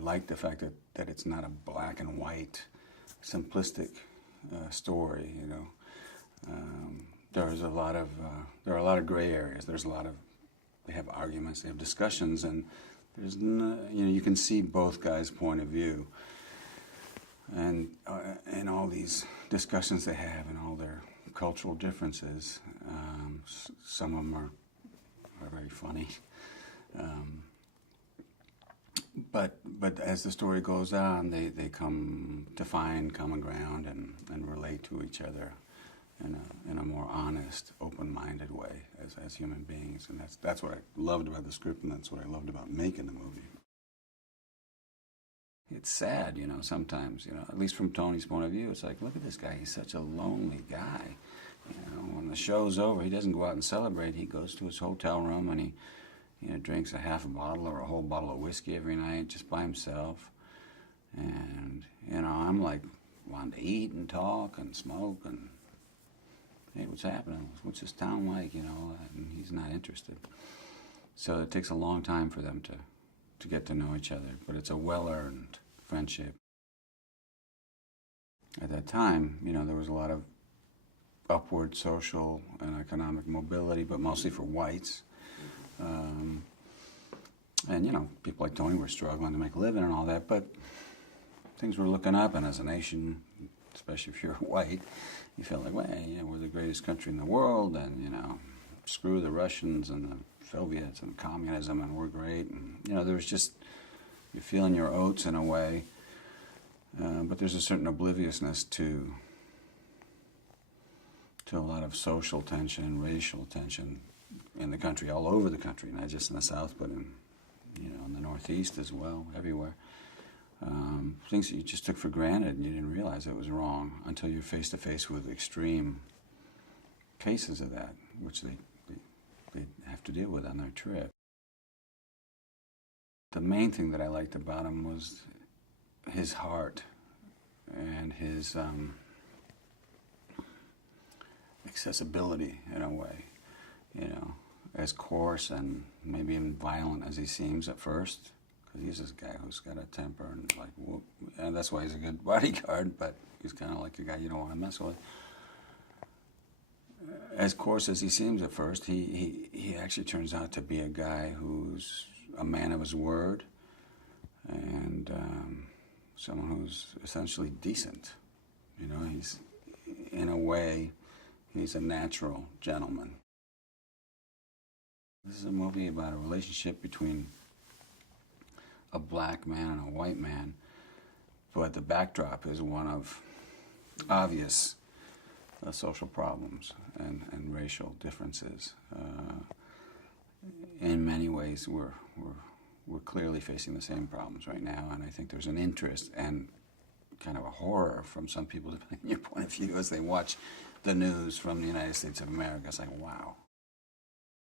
like the fact that it's not a black and white, simplistic story. You know, there's a lot of there are a lot of gray areas. There's a lot of they have arguments, they have discussions, and there's no, you know, you can see both guys' point of view, and all these discussions they have and all their cultural differences. Some of them are very funny. But as the story goes on, they come to find common ground and relate to each other in a more honest, open-minded way as human beings, and that's what I loved about the script, and that's what I loved about making the movie. It's sad, you know, sometimes, you know, at least from Tony's point of view, it's like, look at this guy, he's such a lonely guy. You know, when the show's over, he doesn't go out and celebrate. He goes to his hotel room and he, you know, drinks a half a bottle or a whole bottle of whiskey every night just by himself. And, you know, I'm like wanting to eat and talk and smoke and, hey, what's happening? What's this town like, you know? And he's not interested. So it takes a long time for them to get to know each other, but it's a well-earned friendship. At that time, you know, there was a lot of upward social and economic mobility, but mostly for whites. And, you know, people like Tony were struggling to make a living and all that, but things were looking up, and as a nation, especially if you're white, you felt like, well, you know, we're the greatest country in the world, and, you know, screw the Russians and the Soviets and communism, and we're great. And, you know, there was just, you're feeling your oats in a way, but there's a certain obliviousness to a lot of social tension, racial tension in the country, all over the country, not just in the South, but in, you know, in the Northeast as well, everywhere. Things that you just took for granted and you didn't realize it was wrong until you're face to face with extreme cases of that, which they have to deal with on their trip. The main thing that I liked about him was his heart and his accessibility in a way, you know, as coarse and maybe even violent as he seems at first, because he's this guy who's got a temper and like, whoop, and that's why he's a good bodyguard, but he's kind of like a guy you don't want to mess with. As coarse as he seems at first, he actually turns out to be a guy who's a man of his word and someone who's essentially decent. You know, he's, in a way, he's a natural gentleman. This is a movie about a relationship between a black man and a white man, but the backdrop is one of obvious social problems and racial differences. In many ways, we're clearly facing the same problems right now, and I think there's an interest and kind of a horror from some people, depending on your point of view, as they watch the news from the United States of America. It's like, wow.